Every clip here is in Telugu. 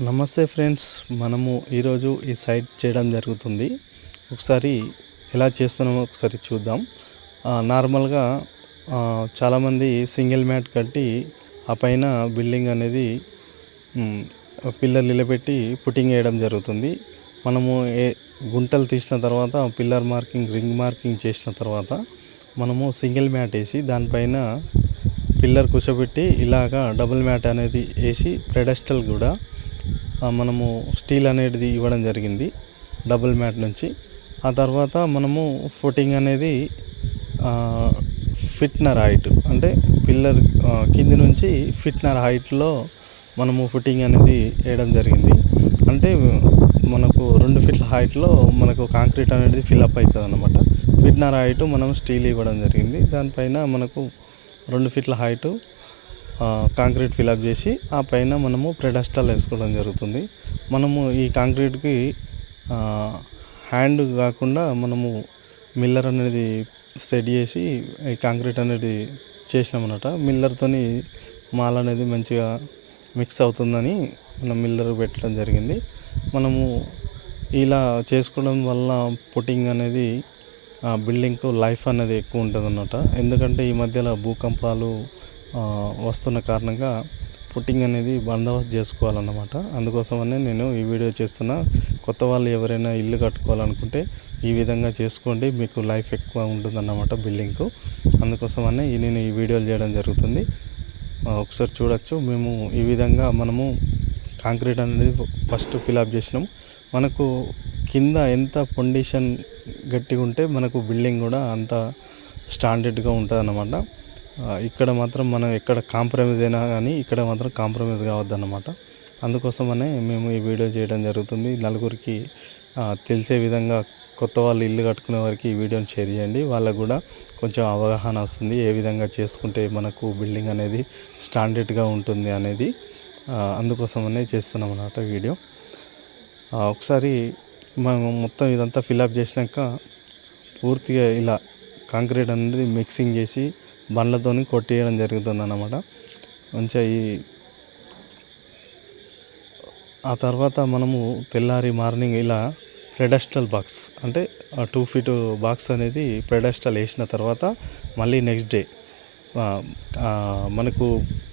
నమస్తే ఫ్రెండ్స్ మనము ఈరోజు ఈ సైట్ చేయడం జరుగుతుంది. ఒకసారి ఎలా చేస్తున్నామో ఒకసారి చూద్దాం. నార్మల్గా చాలామంది సింగిల్ మ్యాట్ కట్టి ఆ పైన బిల్డింగ్ అనేది పిల్లర్ నిలబెట్టి పుట్టింగ్ వేయడం జరుగుతుంది. మనము ఏ గుంటలు తీసిన తర్వాత పిల్లర్ మార్కింగ్ రింగ్ మార్కింగ్ చేసిన తర్వాత మనము సింగిల్ మ్యాట్ వేసి దానిపైన పిల్లర్ కూర్చోబెట్టి ఇలాగా డబుల్ మ్యాట్ అనేది వేసి ప్రెడస్టల్ కూడా మనము స్టీల్ అనేది ఇవ్వడం జరిగింది డబుల్ మ్యాట్ నుంచి. ఆ తర్వాత మనము ఫుటింగ్ అనేది ఫిట్నర్ హైట్ అంటే పిల్లర్ కింది నుంచి ఫిట్నర్ హైట్లో మనము ఫుటింగ్ అనేది వేయడం జరిగింది. అంటే మనకు రెండు ఫీట్ల హైట్లో మనకు కాంక్రీట్ అనేది ఫిల్అప్ అవుతుంది అనమాట ఫిట్నర్ హైట్ మనం స్టీల్ ఇవ్వడం జరిగింది. దానిపైన మనకు రెండు ఫీట్ల హైటు కాంక్రీట్ ఫిలప్ చేసి ఆ పైన మనము ప్రెడస్టాల్ వేసుకోవడం జరుగుతుంది. మనము ఈ కాంక్రీట్కి హ్యాండ్ కాకుండా మనము మిల్లర్ అనేది సెట్ చేసి ఈ కాంక్రీట్ అనేది చేసినామన్నమాట. మిల్లర్తోని మాల్ అనేది మంచిగా మిక్స్ అవుతుందని మనం మిల్లర్ పెట్టడం జరిగింది. మనము ఇలా చేసుకోవడం వల్ల పుట్టింగ్ అనేది ఆ బిల్డింగ్కు లైఫ్ అనేది ఎక్కువ ఉంటుంది అన్నమాట ఎందుకంటే ఈ మధ్యలో భూకంపాలు వస్తున్న కారణంగా పుట్టింగ్ అనేది బందోబస్తు చేసుకోవాలన్నమాట. అందుకోసమనే నేను ఈ వీడియో చేస్తున్నా. కొత్త వాళ్ళు ఎవరైనా ఇల్లు కట్టుకోవాలనుకుంటే ఈ విధంగా చేసుకోండి. మీకు లైఫ్ ఎక్కువ ఉంటుందన్నమాట బిల్డింగ్కు. అందుకోసమనే ఈ నేను ఈ వీడియోలు చేయడం జరుగుతుంది. ఒకసారి చూడొచ్చు. మేము ఈ విధంగా మనము కాంక్రీట్ అనేది ఫస్ట్ ఫిలప్ చేసినాం. మనకు కింద ఎంత పొండిషన్ గట్టిగా ఉంటే మనకు బిల్డింగ్ కూడా అంత స్టాండర్డ్గా ఉంటుంది అన్నమాట ఇక్కడ మాత్రం మనం ఎక్కడ కాంప్రమైజ్ అయినా కానీ ఇక్కడ మాత్రం కాంప్రమైజ్ కావద్దన్నమాట. అందుకోసమనే మేము ఈ వీడియో చేయడం జరుగుతుంది. నలుగురికి తెలిసే విధంగా కొత్త వాళ్ళు ఇల్లు కట్టుకునే వారికి ఈ వీడియోని షేర్ చేయండి. వాళ్ళకు కూడా కొంచెం అవగాహన వస్తుంది. ఏ విధంగా చేసుకుంటే మనకు బిల్డింగ్ అనేది స్టాండర్డ్గా ఉంటుంది అనేది అందుకోసమనే చేస్తున్నాం అన్నమాట వీడియో ఒకసారి మనం మొత్తం ఇదంతా ఫిలప్ చేసినాక పూర్తిగా ఇలా కాంక్రీట్ అనేది మిక్సింగ్ చేసి బండ్లతోని కొట్టేయడం జరుగుతుంది అన్నమాట మంచిగా ఈ ఆ తర్వాత మనము తెల్లారి మార్నింగ్ ఇలా ప్రెడస్టల్ బాక్స్ అంటే టూ ఫీట్ బాక్స్ అనేది ప్రెడస్టల్ వేసిన తర్వాత మళ్ళీ నెక్స్ట్ డే మనకు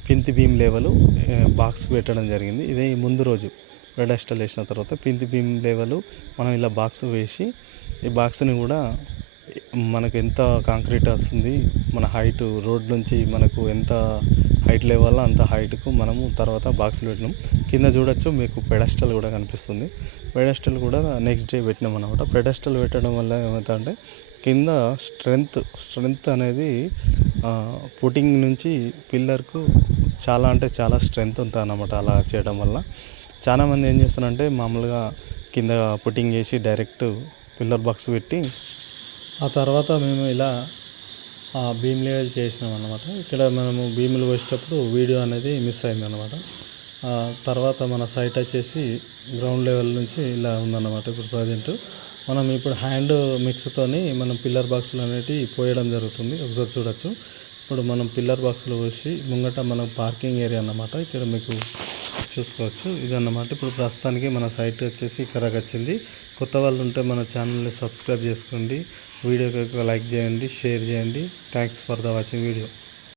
పింతి భీమ్ లెవెల్ బాక్స్ పెట్టడం జరిగింది. ఇదే ముందు రోజు ప్రెడస్టల్ వేసిన తర్వాత పింతి భీమ్ లెవెల్ మనం ఇలా బాక్స్ వేసి ఈ బాక్స్ని కూడా మనకు ఎంత కాంక్రీట్ వస్తుంది మన హైట్ రోడ్ నుంచి మనకు ఎంత హైట్ లేవాలో అంత హైట్కు మనము తర్వాత బాక్స్లు పెట్టినాం. కింద చూడొచ్చు మీకు పెడస్టల్ కూడా కనిపిస్తుంది. పెడస్టల్ కూడా నెక్స్ట్ డే పెట్టినాం అనమాట పెడస్టల్ పెట్టడం వల్ల ఏమవుతుందంటే కింద స్ట్రెంగ్త్ స్ట్రెంగ్త్ అనేది పుటింగ్ నుంచి పిల్లర్కు చాలా అంటే చాలా స్ట్రెంగ్త్ ఉంటుంది అనమాట అలా చేయడం వల్ల. చాలామంది ఏం చేస్తారంటే మామూలుగా కింద పుట్టింగ్ చేసి డైరెక్ట్ పిల్లర్ బాక్స్ పెట్టి ఆ తర్వాత మేము ఇలా ఆ బీమ్ లెవెల్ చేసినాం అనమాట ఇక్కడ మనము బీములు వేసేటప్పుడు వీడియో అనేది మిస్ అయింది అనమాట తర్వాత మన సైట్ వచ్చేసి గ్రౌండ్ లెవెల్ నుంచి ఇలా ఉందన్నమాట ఇప్పుడు ప్రజెంట్. మనం ఇప్పుడు హ్యాండ్ మిక్స్తోని మనం పిల్లర్ బాక్సులు అనేటివి పోయడం జరుగుతుంది. ఒకసారి చూడొచ్చు. ఇప్పుడు మనం పిల్లర్ బాక్సులు పోసి ముంగట మనం పార్కింగ్ ఏరియా అన్నమాట. ఇక్కడ మీకు చూసుకోవచ్చు. ఇదన్నమాట. ఇప్పుడు ప్రస్తుతానికి మన సైట్ వచ్చేసి ఇక్కడికి వచ్చింది. కొత్త వాళ్ళు ఉంటే మన ఛానల్ని సబ్స్క్రైబ్ చేసుకోండి. వీడియోకి లైక్ చేయండి షేర్ చేయండి. Thanks for the watching video.